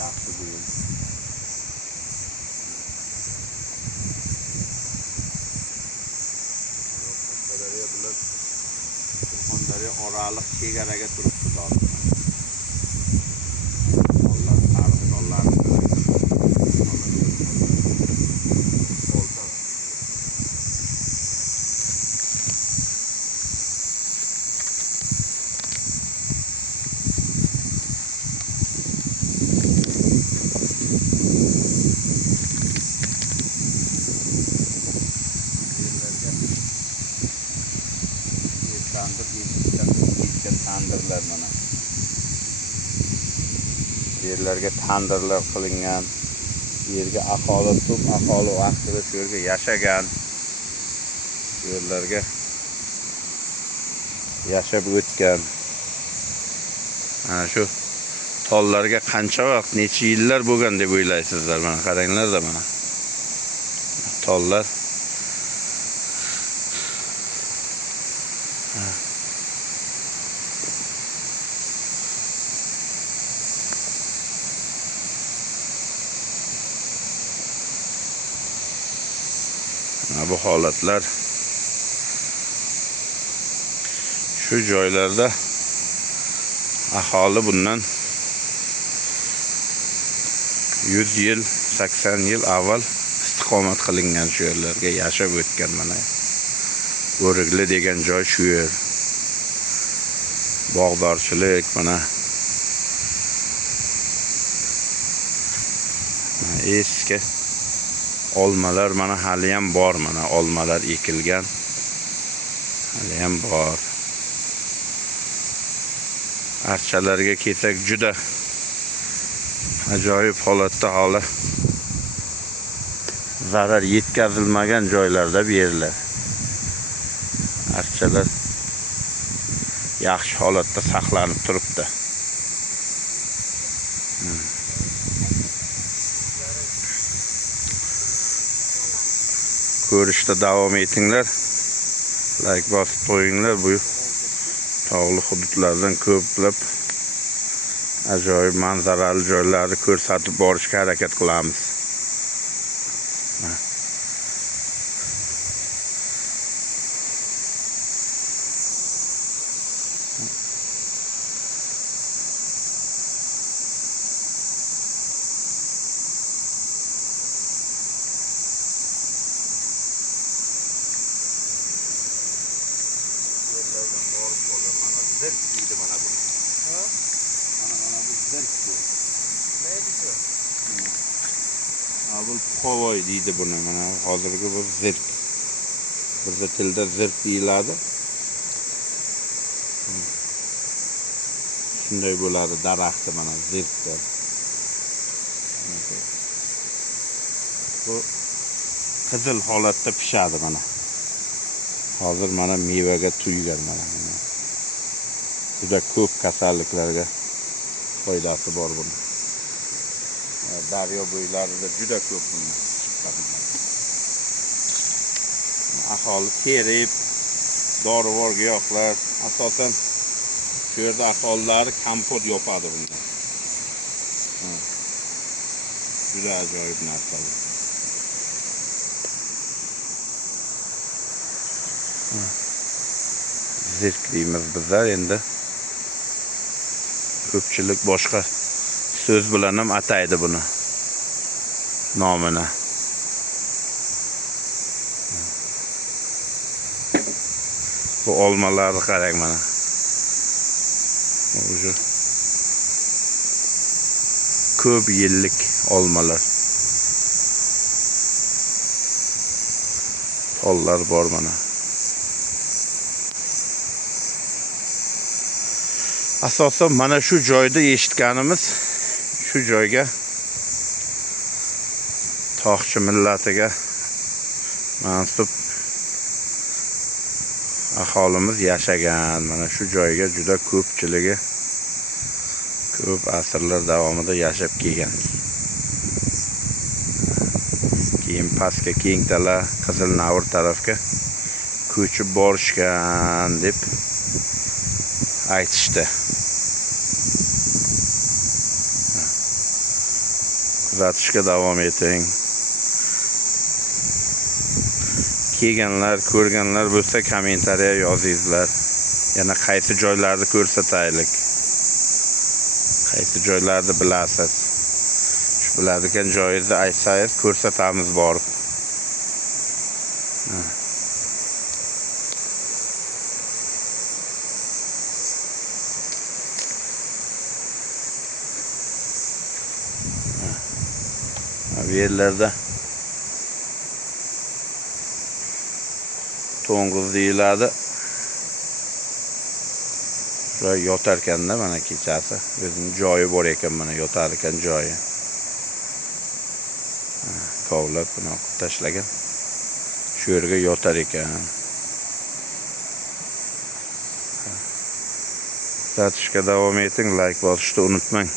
yaxshi buyum. Qashqadaryo bilan Surxondaryo oraliq chegaraga turibdi hozir. Tollar, sariq tollar. Tandirlar mana. Yerlarga tandirlar qilingan. Yerga aholi ko'p, aholi vaqtida shu yerga yashagan. Yerlarga yashab o'tgan. Mana shu tollarga qancha vaqt, necha yillar bo'lgan deb o'ylaysizlar? Mana qaranglar-da mana. Tollar bu holatlar shu joylarda aholi bundan 100 yil, 80 yil avval istiqomat qilingan shu yerlarga yashab o'tgan mana. O'rikli degan joy shu yer. Bog'dorchilik mana. Eski olmalar mana hali ham bor, mana olmalar ekilgan. Hali ham bor. Archalarga kelsak juda ajoyib holatda hali zarar yetkazilmagan joylarda bu yerlar. Archalar yaxshi holatda saqlanib turibdi. Ko'rishda davom etinglar. Like bosib qo'yinglar. Bu tog'li hududlardan ko'plab ajoyib manzarali joylarni ko'rsatib borishga harakat qilamiz. Yerlerden borib qolgan mana zirk deydi mana bu. Ha? Mana bu zirk bu. Ne deydi? Abul Puxovoy deydi buni. Mana hozirgi bu zirk. Bizda tilda zirk deyiladi. Shunday bo'ladi daraxti mana zirkda. Bu qizil holatda pishadi mana. Hozir mana mevaga tuygan mana. Juda ko'p kasalliklarga foydasi bor buni. Daryo bo'ylarida juda ko'p buni. Aholi terib, dorivor giyohlar, asosan shu yerda aholilari kompot yopadi bunda. Juda ajoyib narsa bu. Zirk deymiz bizlar endi. Ko'pchilik boshqa so'z bilan ham ataydi buni. Nomini. Bu olmalarni qarang mana. O'sha ko'p yillik olmalar. Tollar bor mana. Asosan mana shu joyda eshitganimiz, shu joyga Toqchi millatiga mansub aholimiz yashagan. Mana shu joyga juda ko'pchiligi ko'p asrlar davomida yashab kelgan. Keyin pastga Kengtala, Qizilnavr tarafga ko'chib borishgan deb aytishdi. kuzatishga davom eting. Kelganlar, ko'rganlar bo'lsa kommentariya yozingizlar. Yana qaysi joylarni ko'rsataylik. Qaysi joylarni bilasiz? Shu biladigan joyingizni aytsangiz ko'rsatamiz borib. Bu yerlarda to'ng'iz deyiladi. Şuraya yotarkan da mana kechasi o'zining joyi bor ekan, mana yotar ekan joyi. Kovlab buni qilib tashlagan. Shu yerga yotar ekan. Kuzatishga davom eting, like bosishni unutmang.